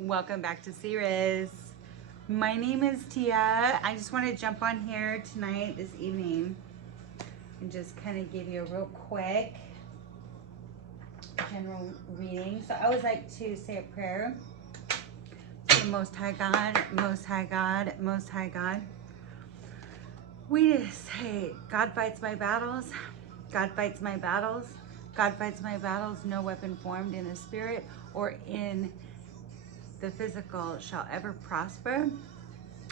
Welcome back to Series. My name is Tia. I just want to jump on here tonight, this evening, and just kind of give you a real quick general reading. So I always like to say a prayer to the Most High God, Most High God, Most High God. We just say, God fights my battles. God fights my battles. God fights my battles. No weapon formed in the spirit or in the physical shall ever prosper.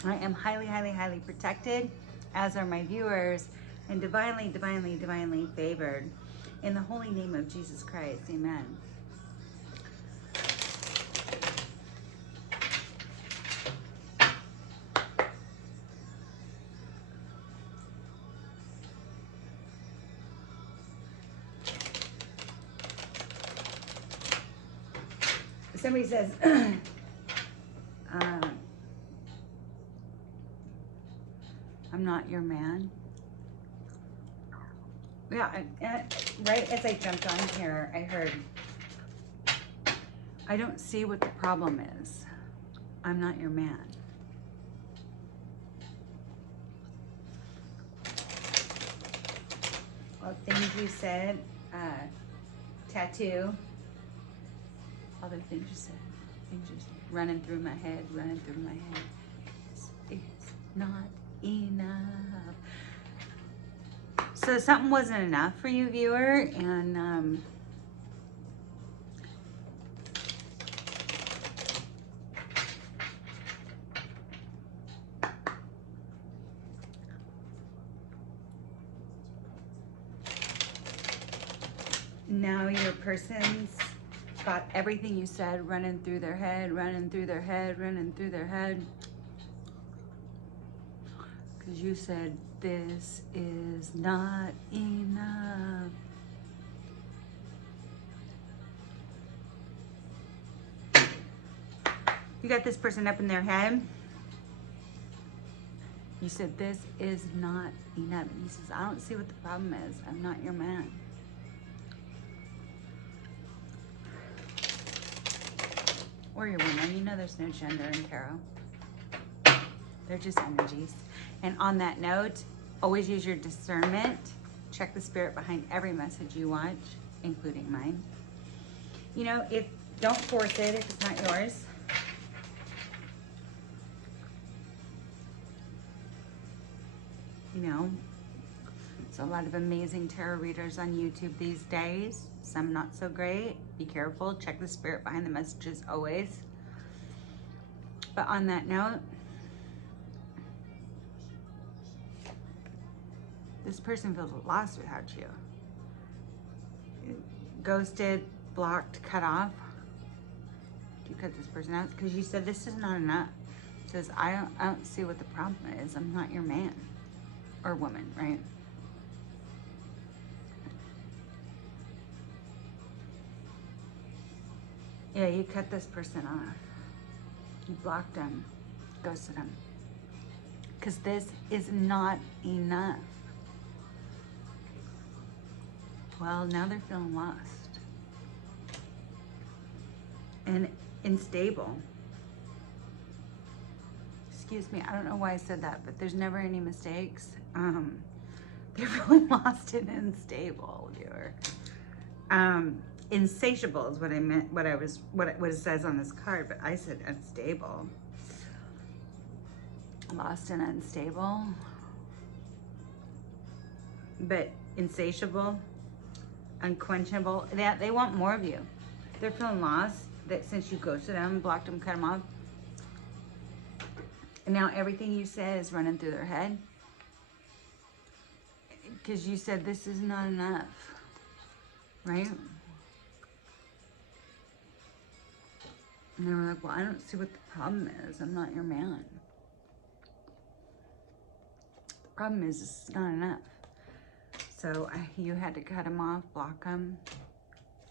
I am highly, highly, highly protected, as are my viewers, and divinely, divinely, divinely favored. In the holy name of Jesus Christ, amen. Somebody says, I'm not your man. Yeah, right as I jumped on here, I heard, I don't see what the problem is. I'm not your man. Well, things you said, tattoo, other things you said, running through my head, This is not enough. So something wasn't enough for you, viewer, and now your person's got everything you said running through their head, because you said, this is not enough. You got this person up in their head. You said, this is not enough. And he says, I don't see what the problem is. I'm not your man. Or your woman. You know there's no gender in tarot. They're just energies. And on that note, always use your discernment. Check the spirit behind every message you watch, including mine. You know, don't force it if it's not yours. You know, there's a lot of amazing tarot readers on YouTube these days. Some not so great. Be careful. Check the spirit behind the messages always. But on that note, this person feels lost without you. Ghosted, blocked, cut off. Do you cut this person out? Because you said this is not enough. It says, I don't see what the problem is. I'm not your man or woman, right? Yeah, you cut this person off. You blocked them, ghosted them. Because this is not enough. Well, now they're feeling lost. And unstable. Excuse me, I don't know why I said that, but there's never any mistakes. They're feeling lost and unstable, viewer. Insatiable is what I meant, what it says on this card, but I said unstable. Lost and unstable. But insatiable, unquenchable. They want more of you. They're feeling lost, that since you ghosted them, blocked them, cut them off. And now everything you said is running through their head. Because you said this is not enough. Right? And they were like, well, I don't see what the problem is. I'm not your man. The problem is it's not enough. So you had to cut them off, block them.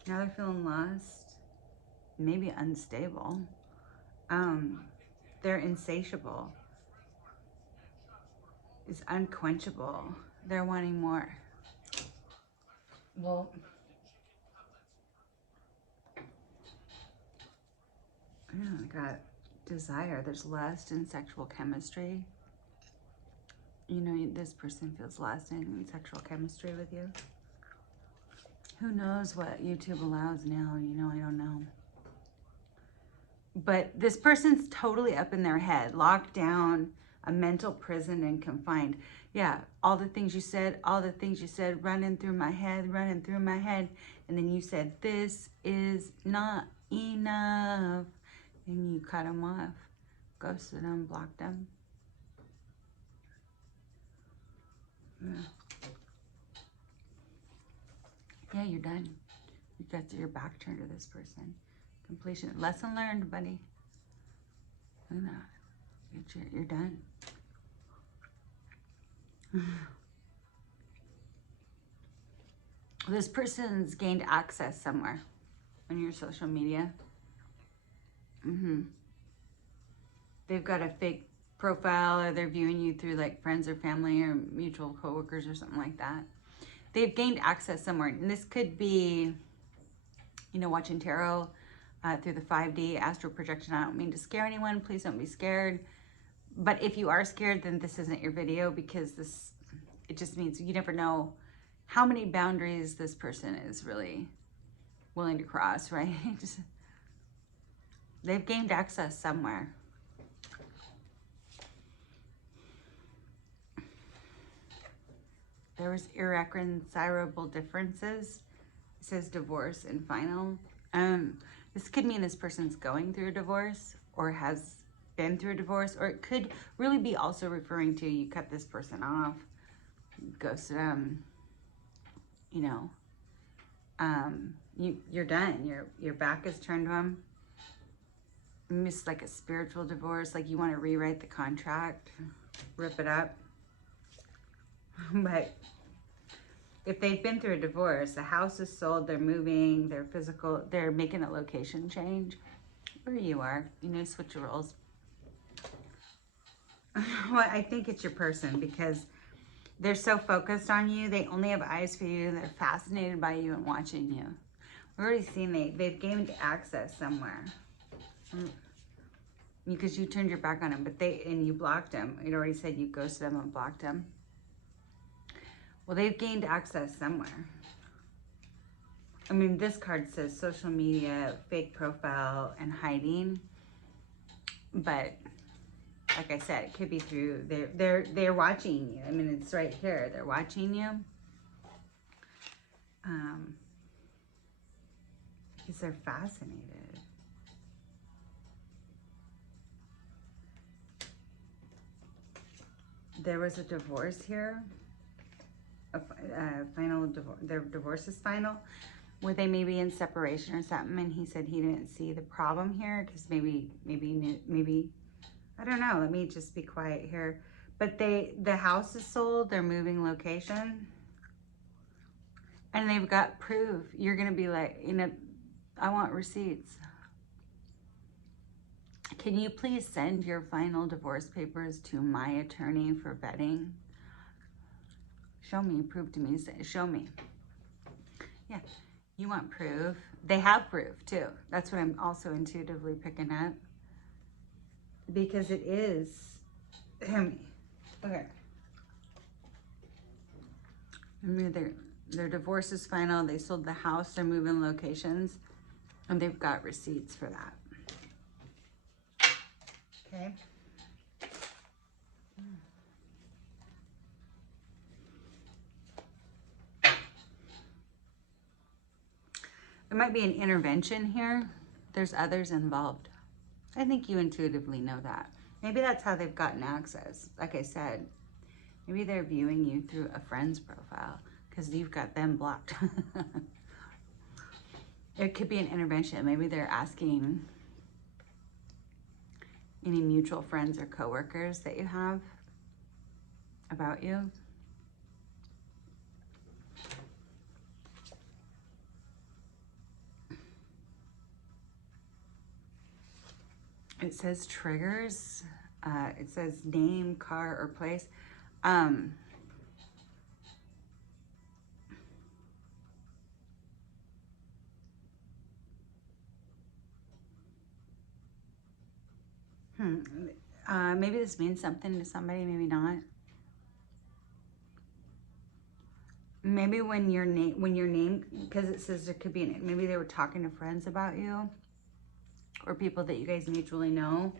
Now they're feeling lost, maybe unstable. They're insatiable. It's unquenchable. They're wanting more. Well, Yeah, I got desire. There's lust and sexual chemistry. You know, this person feels lust and sexual chemistry with you. Who knows what YouTube allows now? You know, I don't know. But this person's totally up in their head, locked down, a mental prison and confined. Yeah, all the things you said, running through my head. And then you said, this is not enough. And you cut them off, ghosted them, blocked them. Yeah, you're done. You got your back turned to this person. Completion. Lesson learned, buddy. Look at that. You're done. This person's gained access somewhere on your social media. They've got a fake profile, or they're viewing you through like friends or family or mutual coworkers or something like that. They've gained access somewhere. And this could be, you know, watching tarot through the 5D astral projection. I don't mean to scare anyone. Please don't be scared. But if you are scared, then this isn't your video, because it just means you never know how many boundaries this person is really willing to cross, right? They've gained access somewhere. There was irreconcilable differences. It says divorce and final. This could mean this person's going through a divorce or has been through a divorce, or it could really be also referring to you cut this person off, ghosted them, you know, you're done. Your back is turned to them. It's like a spiritual divorce, like you want to rewrite the contract, rip it up. But if they've been through a divorce, the house is sold, they're moving, they're making a location change. Where you are, you know, switch your roles. Well, I think it's your person, because they're so focused on you. They only have eyes for you. They're fascinated by you and watching you. We're already seeing they've gained access somewhere. Because you turned your back on them, and you blocked them. It already said you ghosted them and blocked them. Well, they've gained access somewhere. I mean, this card says social media, fake profile, and hiding. But like I said, it could be through they're watching you. I mean, it's right here. They're watching you. Because they're fascinated. There was a divorce here. A final divorce. Their divorce is final, where they may be in separation or something, and he said he didn't see the problem here, because maybe I don't know. Let me just be quiet here. But the house is sold. They're moving location, and they've got proof. You're gonna be like, you know, I want receipts. Can you please send your final divorce papers to my attorney for vetting? Show me, prove to me, show me. Yeah, you want proof. They have proof too. That's what I'm also intuitively picking up. Because it is him. Okay. Remember, their divorce is final. They sold the house. They're moving locations. And they've got receipts for that. Okay. There might be an intervention here. There's others involved. I think you intuitively know that. Maybe that's how they've gotten access. Like I said, maybe they're viewing you through a friend's profile, because you've got them blocked. It could be an intervention. Maybe they're asking any mutual friends or coworkers that you have about you. It says triggers. It says name, car, or place. Maybe this means something to somebody, maybe not. Maybe when your name, because it says there could be, maybe they were talking to friends about you or people that you guys mutually know.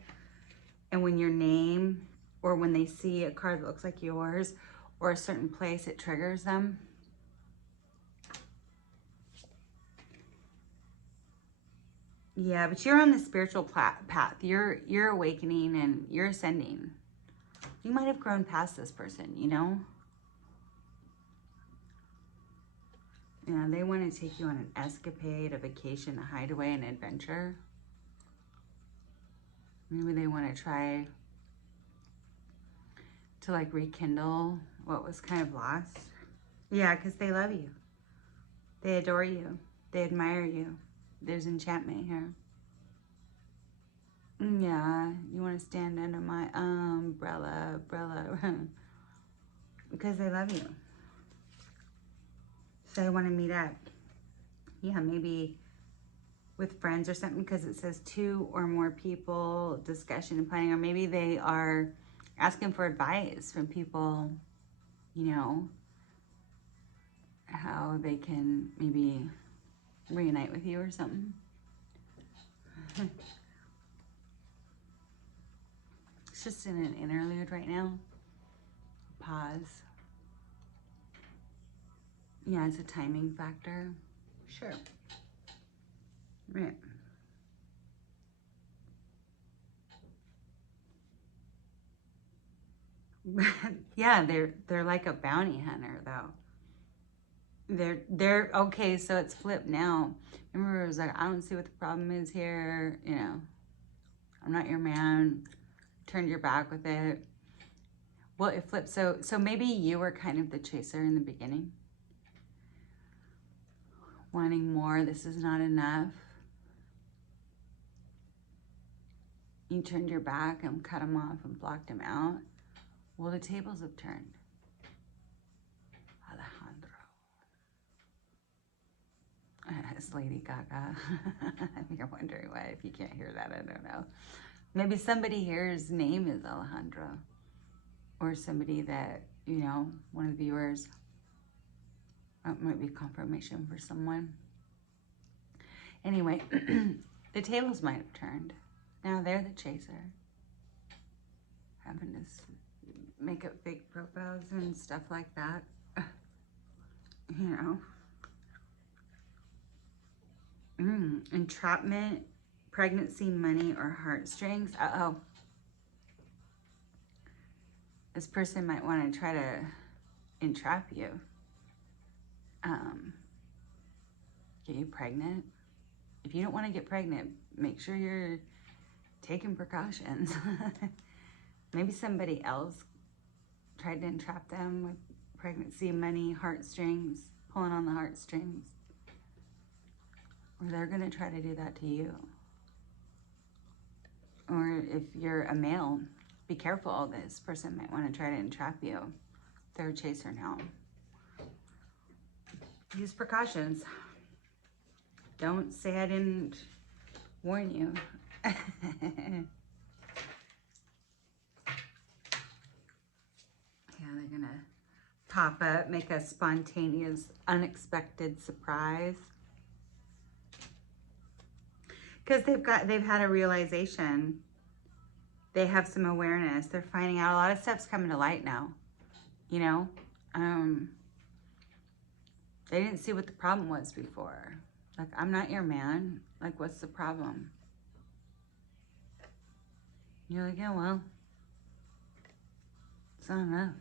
And when your name, or when they see a card that looks like yours or a certain place, it triggers them. Yeah, but you're on the spiritual path. You're awakening and you're ascending. You might have grown past this person, you know? Yeah, they want to take you on an escapade, a vacation, a hideaway, an adventure. Maybe they want to try to like rekindle what was kind of lost. Yeah, because they love you. They adore you. They admire you. There's enchantment here. Yeah, you want to stand under my umbrella, because they love you. So I want to meet up. Yeah, maybe with friends or something, because it says 2 or more people, discussion and planning, or maybe they are asking for advice from people, you know, how they can maybe reunite with you or something. It's just in an interlude right now. Pause. Yeah, it's a timing factor. Sure. Right. Yeah, they're like a bounty hunter though. They're okay, so it's flipped now. Remember, it was like, I don't see what the problem is here, you know. I'm not your man. Turned your back with it. Well, it flipped. So maybe you were kind of the chaser in the beginning. Wanting more, this is not enough. You turned your back and cut him off and blocked him out. Well, the tables have turned. Alejandro. It's Lady Gaga. You're wondering why, if you can't hear that, I don't know. Maybe somebody here's name is Alejandro. Or somebody that, you know, one of the viewers. That might be confirmation for someone. Anyway, the tables might have turned. Now they're the chaser. Having to make up fake profiles and stuff like that. You know. Entrapment, pregnancy, money, or heartstrings. Uh-oh. This person might want to try to entrap you. Get you pregnant. If you don't want to get pregnant, make sure you're taking precautions. Maybe somebody else tried to entrap them with pregnancy, money, heartstrings, pulling on the heartstrings. Or they're going to try to do that to you. Or if you're a male, be careful. This person might want to try to entrap you. They're a chaser now. Use precautions. Don't say I didn't warn you. Yeah, they're going to pop up, make a spontaneous, unexpected surprise. Because they've had a realization. They have some awareness. They're finding out a lot of stuff's coming to light now. You know? They didn't see what the problem was before. Like, I'm not your man. Like, what's the problem? You're like, yeah, well, it's not enough.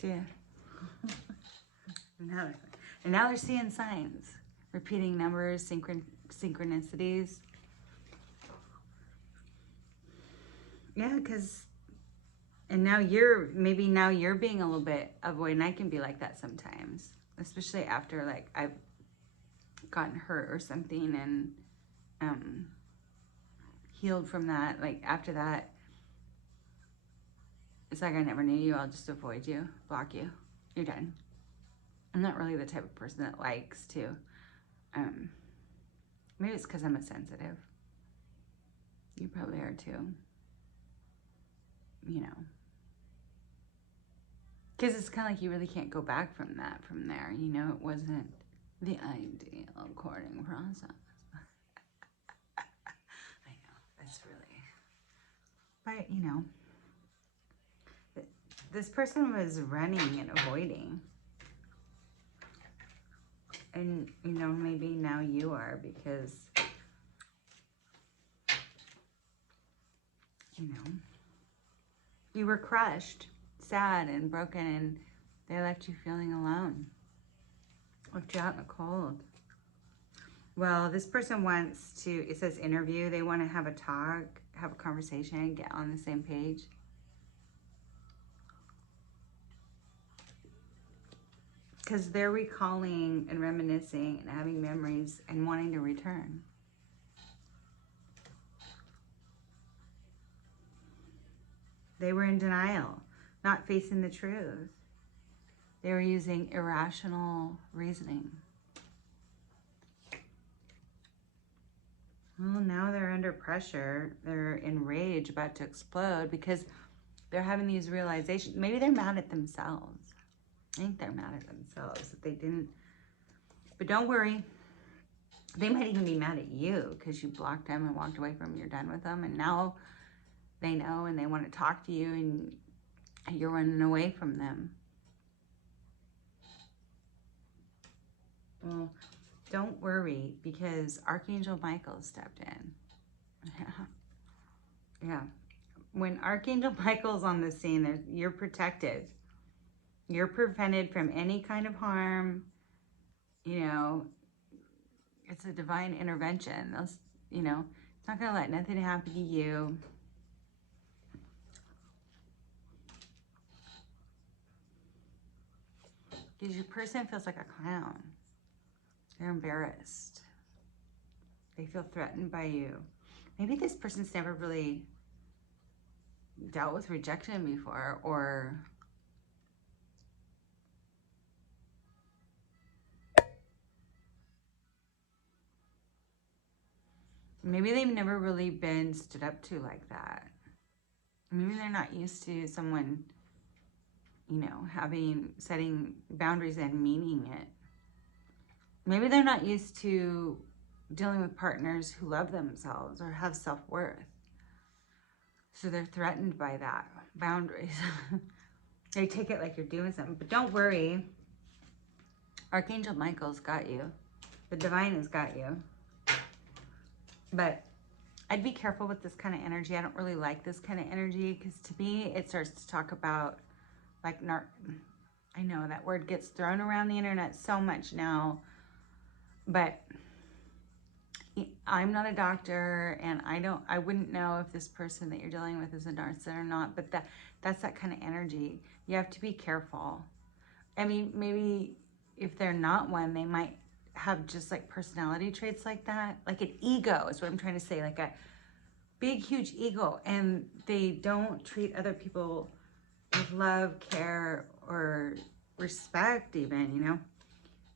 See ya. And now they're seeing signs. Repeating numbers, synchronicities. Yeah, because, and now you're being a little bit avoidant. I can be like that sometimes, especially after, like, I've gotten hurt or something and healed from that. Like, after that, it's like I never knew you. I'll just avoid you, block you. You're done. I'm not really the type of person that likes to, maybe it's because I'm a sensitive. You probably are too. You know. Because it's kind of like you really can't go back from there. You know, it wasn't the ideal courting process. I know, that's really... But, you know, this person was running and avoiding. And, you know, maybe now you are because, you know, you were crushed, sad and broken, and they left you feeling alone. Left you out in the cold. Well, this person wants to, it says interview. They want to have a talk, have a conversation, get on the same page. Because they're recalling and reminiscing and having memories and wanting to return. They were in denial, not facing the truth. They were using irrational reasoning. Well, now they're under pressure. They're enraged, about to explode because they're having these realizations. Maybe they're mad at themselves. I think they're mad at themselves that they didn't. But don't worry. They might even be mad at you because you blocked them and walked away from them. You're done with them. And now they know and they want to talk to you and you're running away from them. Well, don't worry because Archangel Michael stepped in. Yeah. When Archangel Michael's on the scene, you're protected. You're prevented from any kind of harm. You know, it's a divine intervention. You know, it's not going to let nothing happen to you. Because your person feels like a clown. They're embarrassed. They feel threatened by you. Maybe this person's never really dealt with rejection before, or maybe they've never really been stood up to like that. Maybe they're not used to someone, you know, setting boundaries and meaning it. Maybe they're not used to dealing with partners who love themselves or have self-worth. So they're threatened by that, boundaries. They take it like you're doing something. But don't worry. Archangel Michael's got you. The divine has got you. But I'd be careful with this kind of energy. I don't really like this kind of energy because to me, it starts to talk about like, I know that word gets thrown around the internet so much now, but I'm not a doctor and I wouldn't know if this person that you're dealing with is a narcissist or not, but that's that kind of energy. You have to be careful. I mean, maybe if they're not one, they might have just like personality traits like that. Like an ego is what I'm trying to say, like a big, huge ego. And they don't treat other people with love, care, or respect even, you know.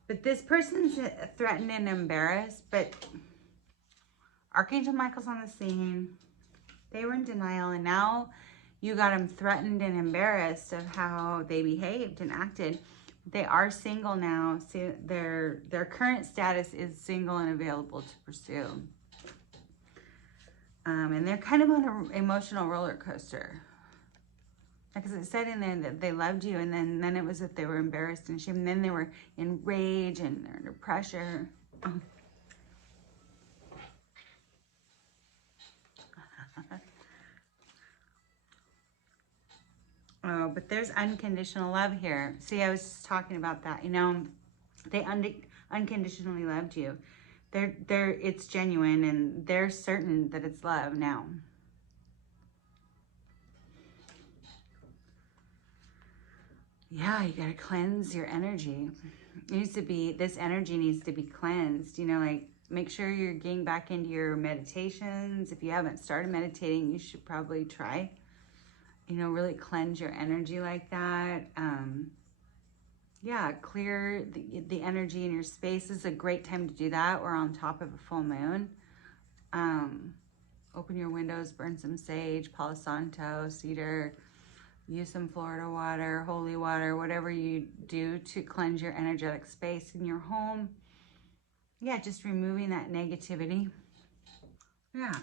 But this person's threatened and embarrassed, but Archangel Michael's on the scene. They were in denial, and now you got them threatened and embarrassed of how they behaved and acted. They are single now. So their current status is single and available to pursue. And they're kind of on an emotional roller coaster. Because it said in there that they loved you, and then it was that they were embarrassed and ashamed, and then they were in rage and they're under pressure. Oh, but there's unconditional love here. See, I was just talking about that. You know, they unconditionally loved you. It's genuine, and they're certain that it's love now. Yeah, you gotta cleanse your energy. This energy needs to be cleansed. You know, like make sure you're getting back into your meditations. If you haven't started meditating, you should probably try. You know, really cleanse your energy like that. Yeah, clear the energy in your space. This is a great time to do that. We're on top of a full moon. Open your windows, burn some sage, Palo Santo, cedar, use some Florida water, holy water, whatever you do to cleanse your energetic space in your home. Yeah, just removing that negativity. Yeah.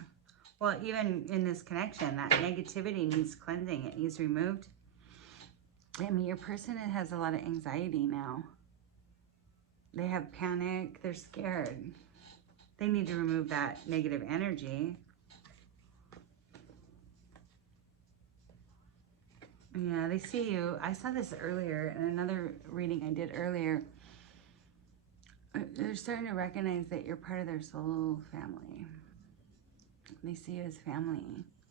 Well, even in this connection, that negativity needs cleansing. It needs removed. I mean, your person has a lot of anxiety now. They have panic. They're scared. They need to remove that negative energy. Yeah, they see you. I saw this earlier in another reading I did earlier. They're starting to recognize that you're part of their soul family. They see you as family.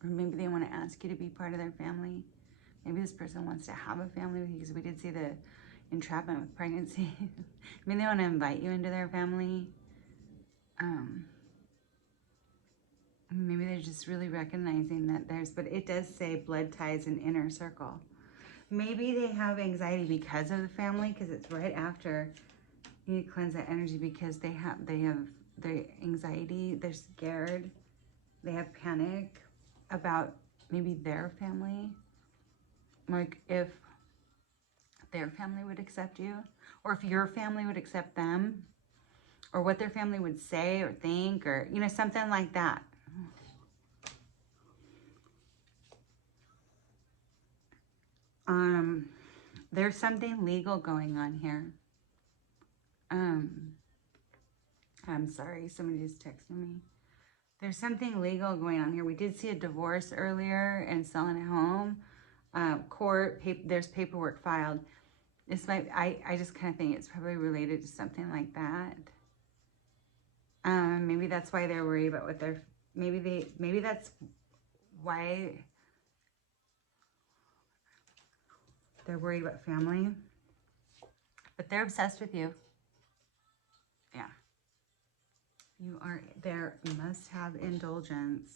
Or maybe they want to ask you to be part of their family. Maybe this person wants to have a family with you, because we did see the entrapment with pregnancy. I mean, they want to invite you into their family. Maybe they're just really recognizing that there's, but it does say blood ties and inner circle. Maybe they have anxiety because of the family, because it's right after. You need to cleanse that energy because they have their anxiety, they're scared, they have panic about maybe their family. Like if their family would accept you, or if your family would accept them, or what their family would say or think, or, you know, something like that. There's something legal going on here. I'm sorry, somebody just texted me. There's something legal going on here. We did see a divorce earlier and selling a home. Court, there's paperwork filed. This might, I just kind of think it's probably related to something like that. Maybe that's why they're worried about what they're, maybe that's why they're worried about family. But they're obsessed with you. Yeah. You are their must-have indulgence.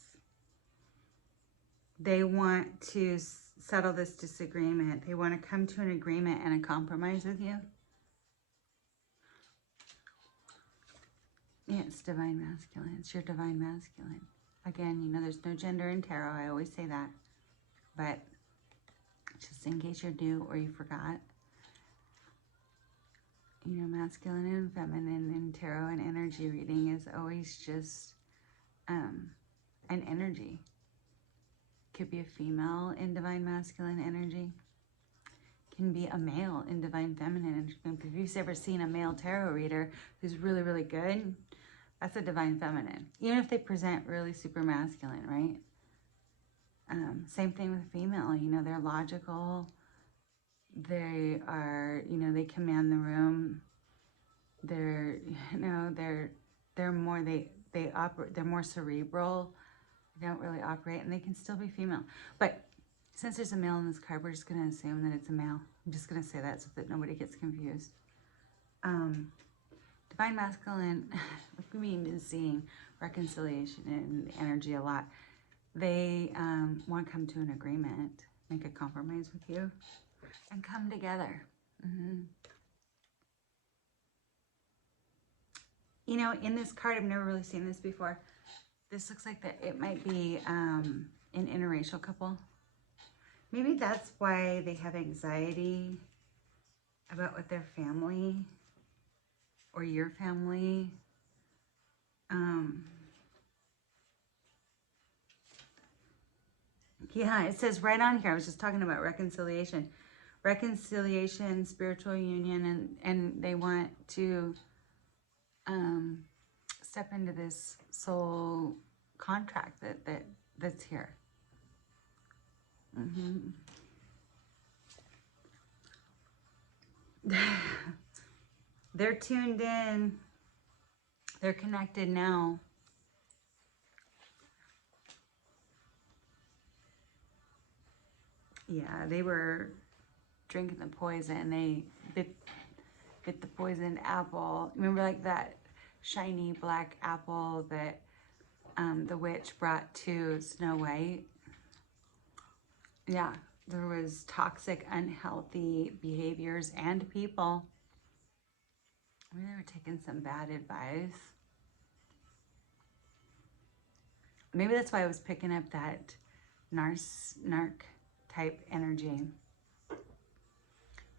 They want to settle this disagreement. They want to come to an agreement and a compromise with you. Yeah, it's divine masculine. It's your divine masculine. Again, you know, there's no gender in tarot. I always say that. But just in case you're new or you forgot, you know, masculine and feminine in tarot and energy reading is always just an energy. Could be a female in divine masculine energy. Can be a male in divine feminine energy. If you've ever seen a male tarot reader who's really, really good, that's a divine feminine. Even if they present really super masculine, right? Same thing with female. You know, they're logical. They are, you know, they command the room. They're, you know, they're more, they operate, they're more cerebral. They don't really operate, and they can still be female. But since there's a male in this card, we're just going to assume that it's a male. I'm just going to say that so that nobody gets confused. Divine masculine, we've been seeing reconciliation and energy a lot. They want to come to an agreement, make a compromise with you, and come together. You know, in this card, I've never really seen this before. This looks like that it might be an interracial couple. Maybe that's why they have anxiety about what their family or your family. Yeah, it says right on here, I was just talking about reconciliation. Reconciliation, spiritual union, and they want to step into this soul contract that's here. They're tuned in. They're connected now. Yeah, they were drinking the poison. They bit the poisoned apple. Remember, like that shiny black apple that the witch brought to Snow White? Yeah, there was toxic, unhealthy behaviors and people. Maybe they were taking some bad advice. maybe that's why I was picking up that narc type energy.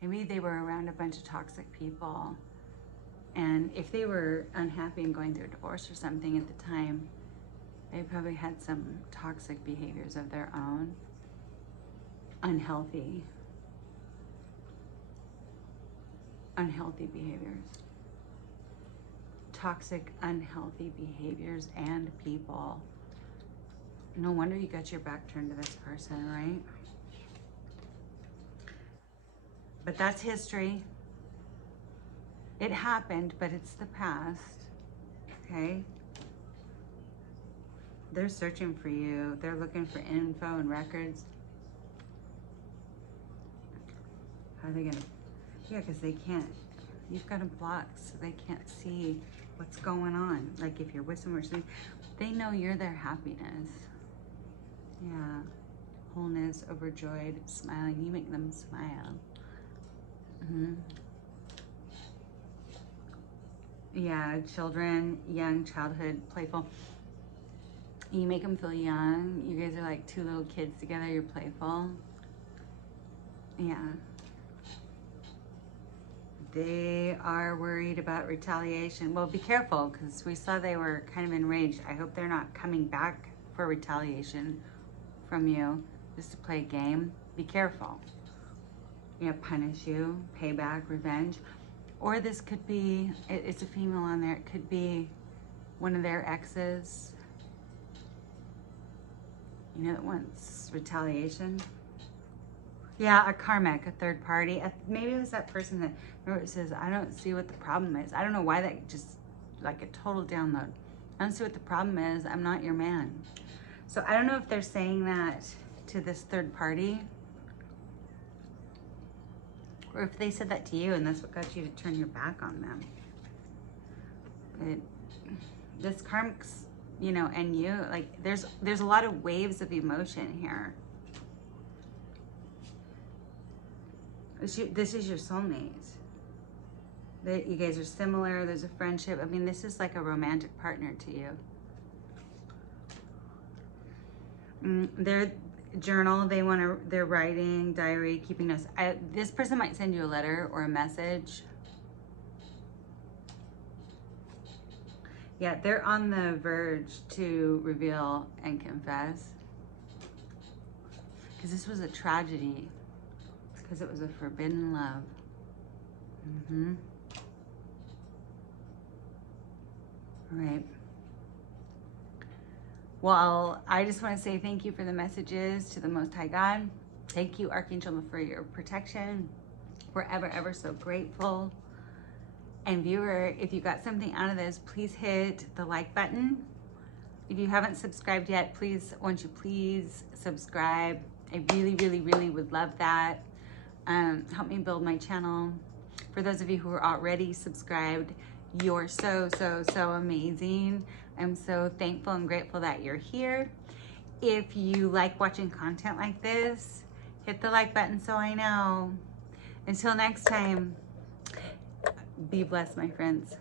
Maybe they were around a bunch of toxic people. And if they were unhappy and going through a divorce or something at the time, they probably had some toxic behaviors of their own. Unhealthy behaviors. Toxic, unhealthy behaviors and people. No wonder you got your back turned to this person, right? But that's history. It happened, but it's the past, okay? They're searching for you. They're looking for info and records. How are they gonna? Yeah, because they can't. You've got them blocked, so they can't see what's going on. Like if you're with someone, they know you're their happiness. Yeah, wholeness, overjoyed, smiling. You make them smile. Yeah, children, young, childhood, playful. You make them feel young. You guys are like two little kids together. You're playful. Yeah. They are worried about retaliation. Well, be careful, because we saw they were kind of enraged. I hope they're not coming back for retaliation from you just to play a game. Be careful. You know, punish you, payback, revenge. Or this could be, it's a female on there, it could be one of their exes, you know, that wants retaliation. Yeah, a karmic, a third party. Maybe it was that person that, remember it says, I don't see what the problem is. I don't know why that just, like a total download. I don't see what the problem is. I'm not your man. So I don't know if they're saying that to this third party, or if they said that to you and that's what got you to turn your back on them. But this karmic's, you know, and you, like, there's a lot of waves of emotion here. This is your soulmate. You guys are similar. There's a friendship. I mean, this is like a romantic partner to you. Their journal, they're writing, diary, keeping notes. This person might send you a letter or a message. Yeah, they're on the verge to reveal and confess. Because this was a tragedy. Because it was a forbidden love. All right. Well, I just want to say thank you for the messages to the Most High God. Thank you, Archangel, for your protection. We're ever so grateful. And viewer, if you got something out of this, please hit the like button. If you haven't subscribed yet, won't you please subscribe? I really would love that. Help me build my channel. For those of you who are already subscribed, you're so amazing. I'm so thankful and grateful that you're here. If you like watching content like this, hit the like button so I know. Until next time, be blessed, my friends.